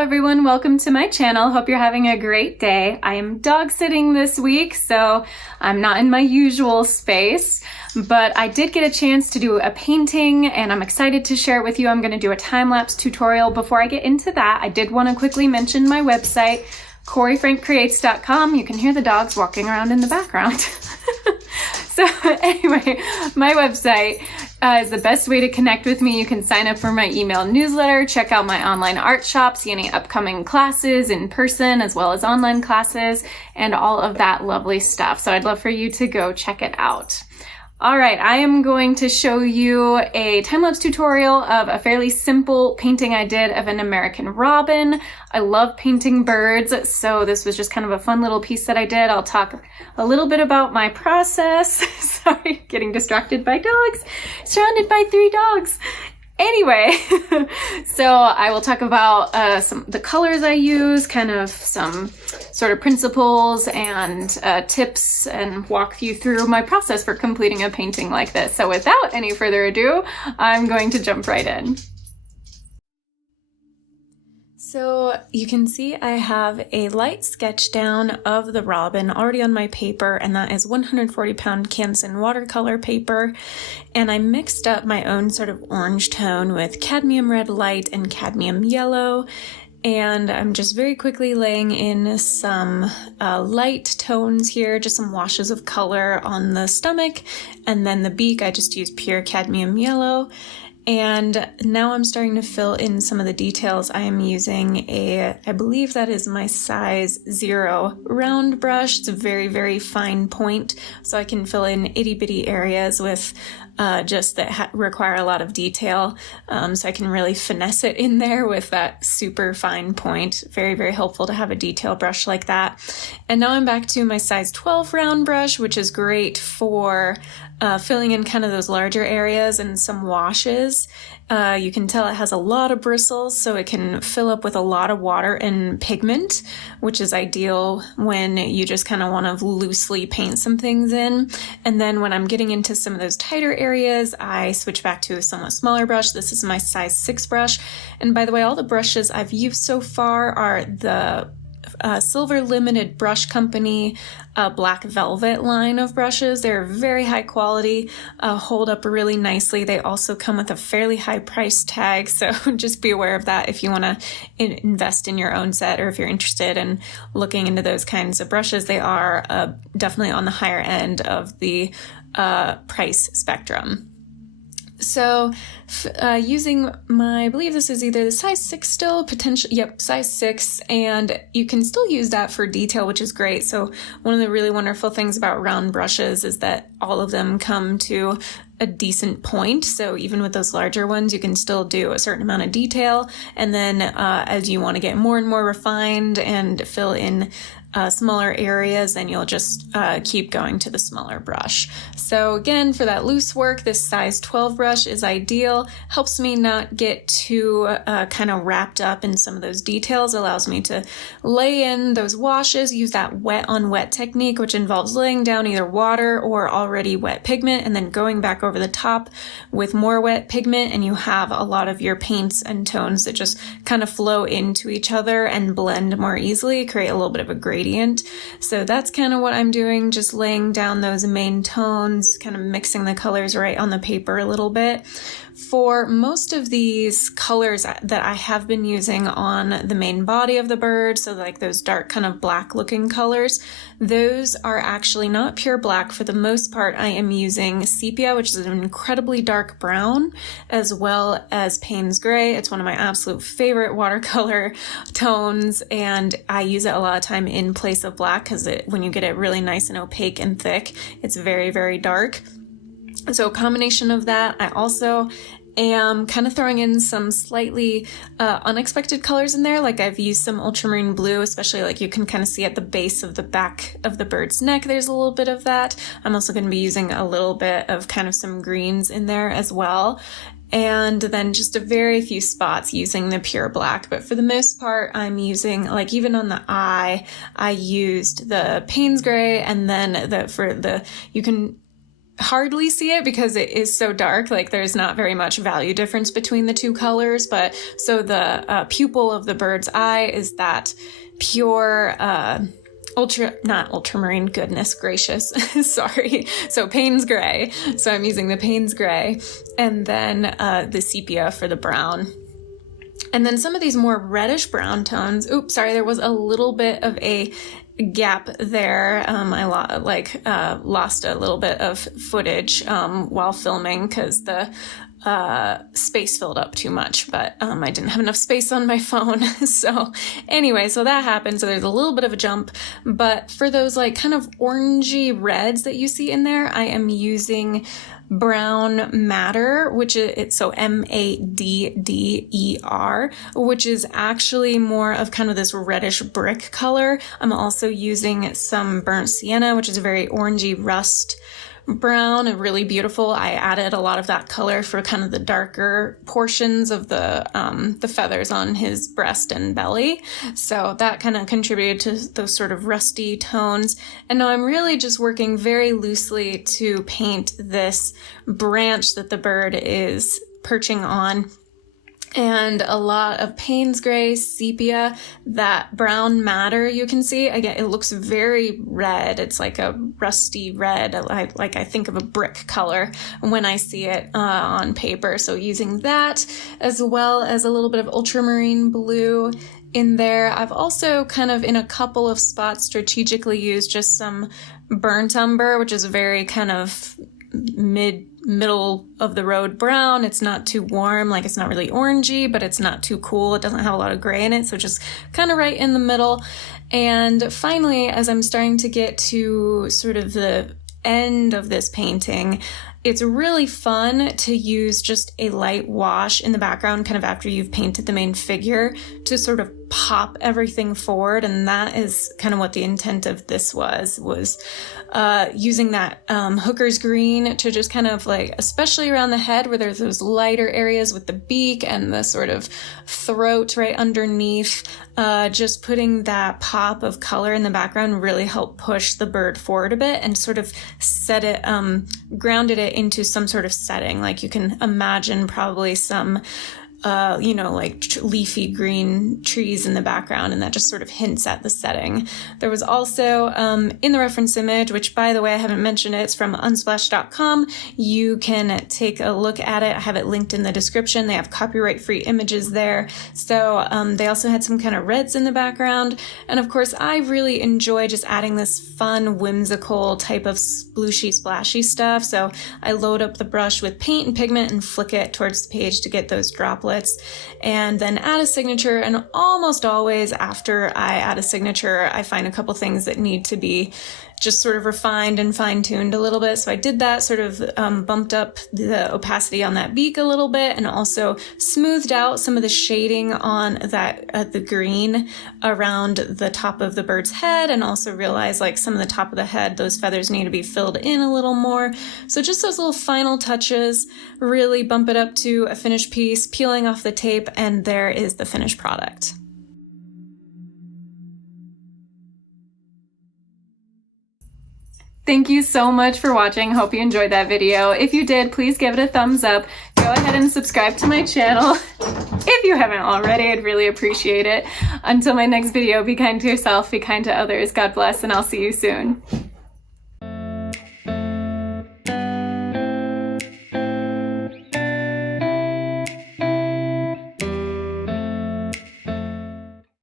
everyone, welcome to my channel. Hope you're having a great day. I am dog sitting this week, so I'm not in my usual space, but I did get a chance to do a painting and I'm excited to share it with you. I'm going to do a time-lapse tutorial. Before I get into that, I did want to quickly mention my website, CoreyFrankCreates.com. You can hear the dogs walking around in the background. So anyway, my website is the best way to connect with me. You can sign up for my email newsletter, check out my online art shop, see any upcoming classes in person as well as online classes, and all of that lovely stuff. So I'd love for you to go check it out. All right, I am going to show you a time-lapse tutorial of a fairly simple painting I did of an American robin. I love painting birds, so this was just kind of a fun little piece that I did. I'll talk a little bit about my process. Sorry, getting distracted by dogs. Surrounded by 3 dogs. Anyway, so I will talk about the colors I use, kind of some sort of principles and tips, and walk you through my process for completing a painting like this. So without any further ado, I'm going to jump right in. So you can see I have a light sketch down of the robin already on my paper, and that is 140-pound Canson watercolor paper. And I mixed up my own sort of orange tone with cadmium red light and cadmium yellow. And I'm just very quickly laying in some light tones here, just some washes of color on the stomach. And then the beak, I just used pure cadmium yellow. And now I'm starting to fill in some of the details. I am using I believe that is my size 0 round brush. It's a very, very fine point, so I can fill in itty bitty areas with just that require a lot of detail. So I can really finesse it in there with that super fine point. Very, very helpful to have a detail brush like that. And now I'm back to my size 12 round brush, which is great for filling in kind of those larger areas and some washes. You can tell it has a lot of bristles, so it can fill up with a lot of water and pigment, which is ideal when you just kind of want to loosely paint some things in. And then when I'm getting into some of those tighter areas, I switch back to a somewhat smaller brush. This is my size 6 brush. And by the way, all the brushes I've used so far are the Silver Limited Brush Company Black Velvet line of brushes. They're very high quality, hold up really nicely. They also come with a fairly high price tag, so just be aware of that if you want to invest in your own set, or if you're interested in looking into those kinds of brushes. They are definitely on the higher end of the price spectrum. So using I believe this is either the size 6 still, size 6, and you can still use that for detail, which is great. So one of the really wonderful things about round brushes is that all of them come to a decent point. So even with those larger ones, you can still do a certain amount of detail. And then as you want to get more and more refined and fill in smaller areas, then you'll just keep going to the smaller brush. So again, for that loose work, this size 12 brush is ideal. Helps me not get too kind of wrapped up in some of those details. Allows me to lay in those washes, use that wet on wet technique, which involves laying down either water or already wet pigment and then going back over the top with more wet pigment, and you have a lot of your paints and tones that just kind of flow into each other and blend more easily, create a little bit of a gradient. So that's kind of what I'm doing, just laying down those main tones, kind of mixing the colors right on the paper a little bit. For most of these colors that I have been using on the main body of the bird, so like those dark kind of black looking colors, those are actually not pure black. For the most part, I am using sepia, which is an incredibly dark brown, as well as Payne's gray. It's one of my absolute favorite watercolor tones, and I use it a lot of time in place of black because when you get it really nice and opaque and thick, it's very, very dark. So a combination of that. I also am kind of throwing in some slightly unexpected colors in there. Like I've used some ultramarine blue, especially like you can kind of see at the base of the back of the bird's neck, there's a little bit of that. I'm also going to be using a little bit of kind of some greens in there as well. And then just a very few spots using the pure black. But for the most part, I'm using, like even on the eye, I used the Payne's gray, and then you can hardly see it because it is so dark. Like there's not very much value difference between the two colors, but so the pupil of the bird's eye is that pure not ultramarine, goodness gracious, sorry. So Payne's gray. So I'm using the Payne's gray, and then the sepia for the brown. And then some of these more reddish brown tones, oops, sorry, there was a little bit of a gap there. I lost a little bit of footage while filming because the space filled up too much, but I didn't have enough space on my phone. So anyway, so that happened. So there's a little bit of a jump, but for those like kind of orangey reds that you see in there, I am using brown madder, which is so MADDER, which is actually more of kind of this reddish brick color. I'm also using some burnt sienna, which is a very orangey rust brown and really beautiful. I added a lot of that color for kind of the darker portions of the feathers on his breast and belly. So that kind of contributed to those sort of rusty tones. And now I'm really just working very loosely to paint this branch that the bird is perching on. And a lot of Payne's gray, sepia, that brown madder you can see. Again, it looks very red. It's like a rusty red, I think of a brick color when I see it on paper. So using that, as well as a little bit of ultramarine blue in there. I've also kind of in a couple of spots strategically used just some burnt umber, which is a very kind of middle of the road brown. It's not too warm, like it's not really orangey, but it's not too cool. It doesn't have a lot of gray in it, so just kind of right in the middle. And finally, as I'm starting to get to sort of the end of this painting, it's really fun to use just a light wash in the background kind of after you've painted the main figure to sort of pop everything forward. And that is kind of what the intent of this was using that hooker's green to just kind of like, especially around the head where there's those lighter areas with the beak and the sort of throat right underneath, just putting that pop of color in the background really helped push the bird forward a bit and sort of set it, grounded it into some sort of setting. Like you can imagine probably some like leafy green trees in the background, and that just sort of hints at the setting. There was also in the reference image, which by the way, I haven't mentioned it, it's from unsplash.com. You can take a look at it. I have it linked in the description. They have copyright-free images there. So they also had some kind of reds in the background. And of course, I really enjoy just adding this fun, whimsical type of splooshy, splashy stuff. So I load up the brush with paint and pigment and flick it towards the page to get those droplets, and then add a signature. And almost always after I add a signature, I find a couple things that need to be just sort of refined and fine-tuned a little bit. So I did that, sort of bumped up the opacity on that beak a little bit, and also smoothed out some of the shading on that the green around the top of the bird's head, and also realized like some of the top of the head, those feathers need to be filled in a little more. So just those little final touches really bump it up to a finished piece, peeling off the tape, and there is the finished product. Thank you so much for watching. Hope you enjoyed that video. If you did, please give it a thumbs up. Go ahead and subscribe to my channel. If you haven't already, I'd really appreciate it. Until my next video, be kind to yourself, be kind to others. God bless, and I'll see you soon.